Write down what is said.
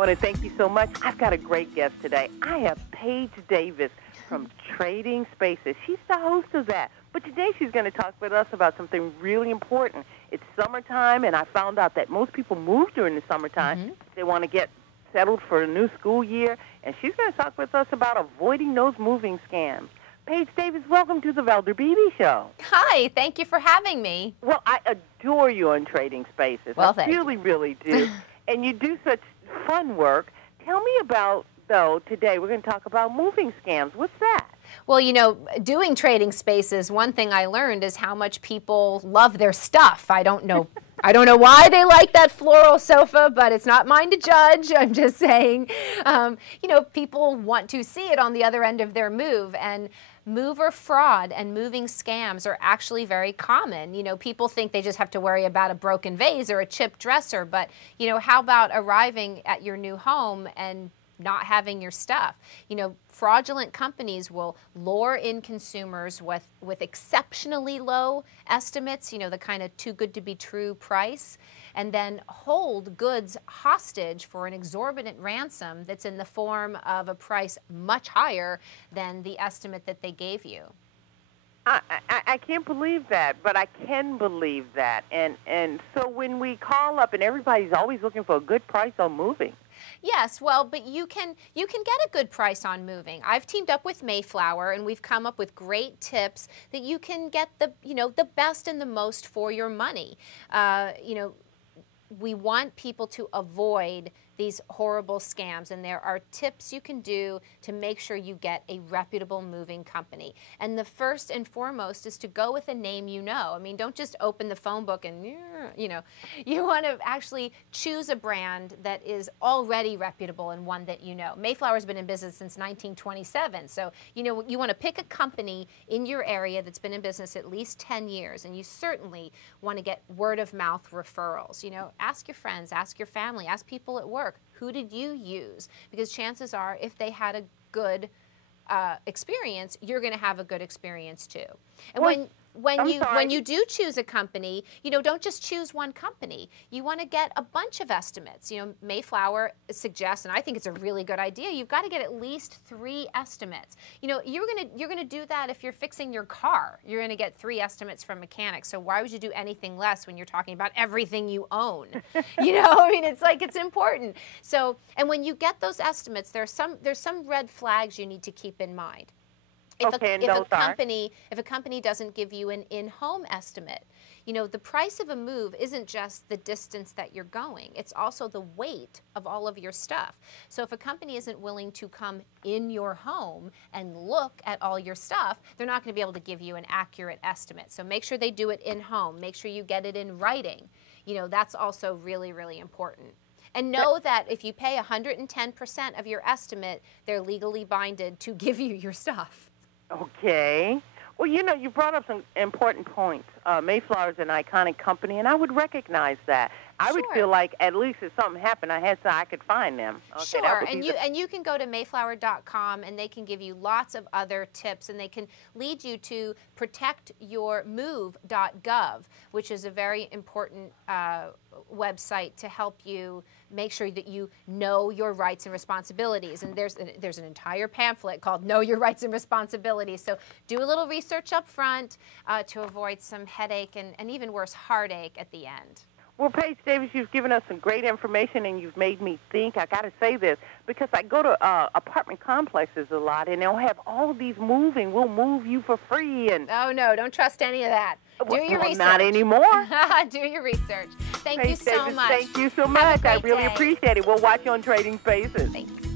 want to thank you so much. I've got a great guest today. I have Paige Davis from Trading Spaces. She's the host of that. But today she's going to talk with us about something really important. It's summertime, and I found out that most people move during the summertime. They want to get settled for a new school year, and she's going to talk with us about avoiding those moving scams. Paige Davis, welcome to the Valder Beebe Show. Hi, thank you for having me. Well, I adore you on Trading Spaces. Well, I really, really do. And you do such fun work. Tell me about, though, today we're going to talk about moving scams. What's that? Well, you know, doing Trading Spaces, one thing I learned is how much people love their stuff. I don't know why they like that floral sofa, but it's not mine to judge. I'm just saying, you know, people want to see it on the other end of their move. And mover fraud and moving scams are actually very common. You know, people think they just have to worry about a broken vase or a chipped dresser, but, you know, how about arriving at your new home and not having your stuff? You know, fraudulent companies will lure in consumers with exceptionally low estimates, you know, the kind of too good to be true price, and then hold goods hostage for an exorbitant ransom that's in the form of a price much higher than the estimate that they gave you. I can't believe that, but I can believe that. And so when we call up, and everybody's always looking for a good price on moving. Yes, well, but you can get a good price on moving. I've teamed up with Mayflower, and we've come up with great tips that you can get the best and the most for your money. You know, we want people to avoid these horrible scams, and there are tips you can do to make sure you get a reputable moving company. And the first and foremost is to go with a name you know. I mean, don't just open the phone book and, you know, you want to actually choose a brand that is already reputable and one that you know. Mayflower's been in business since 1927, so, you know, you want to pick a company in your area that's been in business at least 10 years, and you certainly want to get word-of-mouth referrals. You know, ask your friends, ask your family, ask people at work. Who did you use? Because chances are, if they had a good experience, you're going to have a good experience too. And when you do choose a company, you know, don't just choose one company. You want to get a bunch of estimates. You know, Mayflower suggests, and I think it's a really good idea, you've got to get at least 3 estimates. You know, you're gonna do that if you're fixing your car. You're gonna get 3 estimates from mechanics. So why would you do anything less when you're talking about everything you own? You know, I mean, it's like, it's important. So, and when you get those estimates, there's some red flags you need to keep in mind. If a company doesn't give you an in-home estimate, you know, the price of a move isn't just the distance that you're going. It's also the weight of all of your stuff. So if a company isn't willing to come in your home and look at all your stuff, they're not going to be able to give you an accurate estimate. So make sure they do it in-home. Make sure you get it in writing. You know, that's also really, really important. And know that if you pay 110% of your estimate, they're legally binded to give you your stuff. Okay. Well, you know, you brought up some important points. Mayflower is an iconic company, and I would recognize that. I would feel like at least if something happened, I could find them. Okay, sure, and you can go to mayflower.com, and they can give you lots of other tips, and they can lead you to protectyourmove.gov, which is a very important website to help you make sure that you know your rights and responsibilities. And there's an entire pamphlet called Know Your Rights and Responsibilities. So do a little research up front to avoid some headache and even worse, heartache at the end. Well, Paige Davis, you've given us some great information, and you've made me think. I got to say this, because I go to apartment complexes a lot, and they'll have all these moving. We'll move you for free. And oh, no, don't trust any of that. Do your research. Not anymore. Do your research. Thank you so much. Thank you so much. I really appreciate it. We'll watch you on Trading Spaces. Thanks.